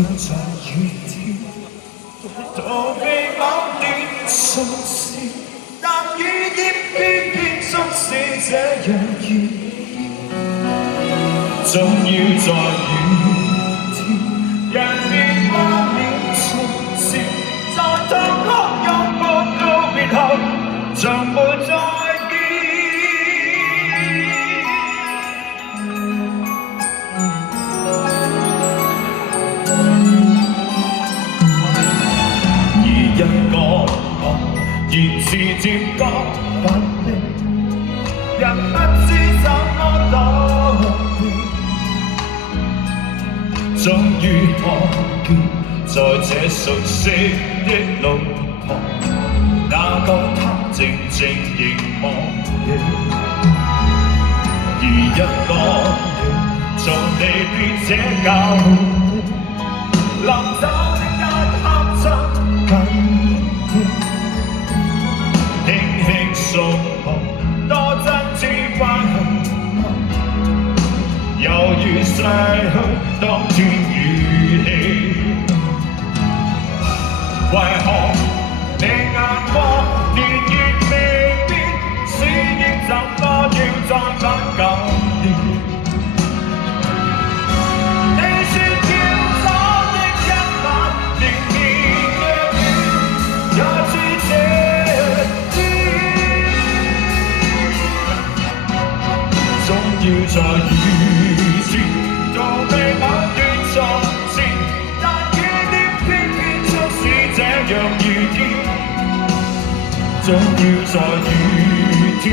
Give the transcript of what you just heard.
要在雨天逃避某段心事，但雨葉偏偏總是這樣熱，總要在雨天讓你忘了從前，在痛哭擁抱告別後，像沒再見。而一個我熱刺接角反應，人不知怎麼躲避，終於看見在這熟悉的路旁，那個他靜靜凝望你。而一個你從離別這教臨走的一刻真緊貼，輕輕送我多真摯關係，猶如逝去當天語氣。為何你眼光年月未變，思憶怎麼要再返舊年？你說要走的一晚，連綿嘅雨也似這天，總要在雨天逃避某段從前，但雨點偏偏總是這樣遇見，總要在雨天